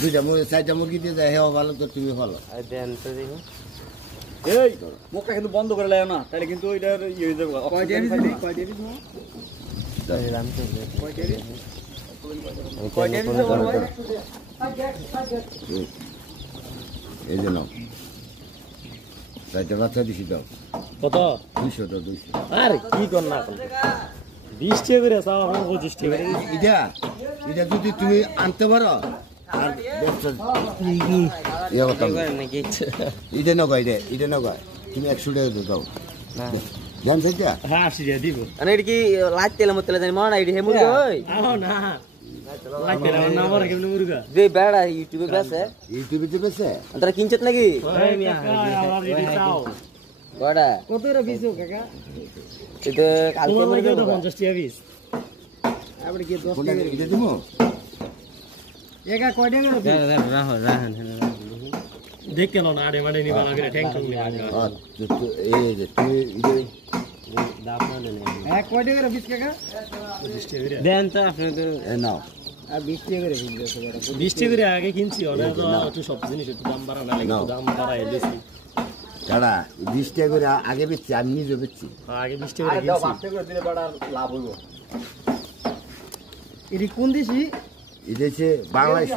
দুইটা মুরগি চারটা মুরগি দিয়ে যায় হেওয়া ভালো তো তুমি ভালো দেন তো দেখো এই মুখটা কিন্তু বন্ধ করে লাও না তাহলে কিন্তু এটার ইয়ে হয়ে যাবে কয়টা দিছ দাম তো কয়টা দিছ বড় ভাই এই যে নাও চারটা বাচ্চা দিছি দাও কত 200 দাও 200 আরে কি কর না 20 টাকা করে চাও আমার 25 টাকা এটা এটা যদি তুমি আনতে পারো আর ব্যবসা ইয়ে করতাম না। নাকি এটা নগা এটা নগা তুমি 100 টাকা দাও না জান সেটা হ্যাঁ 80 টাকা দিব মানে এটা কি লাইট তেল মত তেল জানি মনে এটা হেমুল কই আও না লাগবে না না বড় কেমন মুরগা যে বেড়া ইউটিউবে বেছে ইউটিউবে তো বেছে তোরা কিনছত নাকি ওই মিয়া আমার রেডি চাও বড়া কত এর বিছো কাকা এটা কালকে মনে তো করব 50 টাকা পিস আপনি কি 10 কোনটা এটা দিমু একা কয়টা করে রাহান দেখ কেন না আরে মানে নিবা লাগে টেনশন নেই এই যে তুমি দাম না দেন এক কয়টা করে বিছ কাকা 25 টাকা করে দেন তো আপনি তো নাও আর 20 টাকা করে বিছ দিছো বড় 20 টাকা করে আগে কিনছি ওটা তো একটু সব জিনিস একটু দাম বাড়া না লাগে দাম বাড়ায় দিয়েছি দাদা 20 টাকা করে আগে বেচছি আমি নিজে বেচছি আগে 20 টাকা করে কিনছি 5 টাকা করে দিলে বড় লাভ হইব এটি কোন দিছি এটা হচ্ছে বাংলাদেশ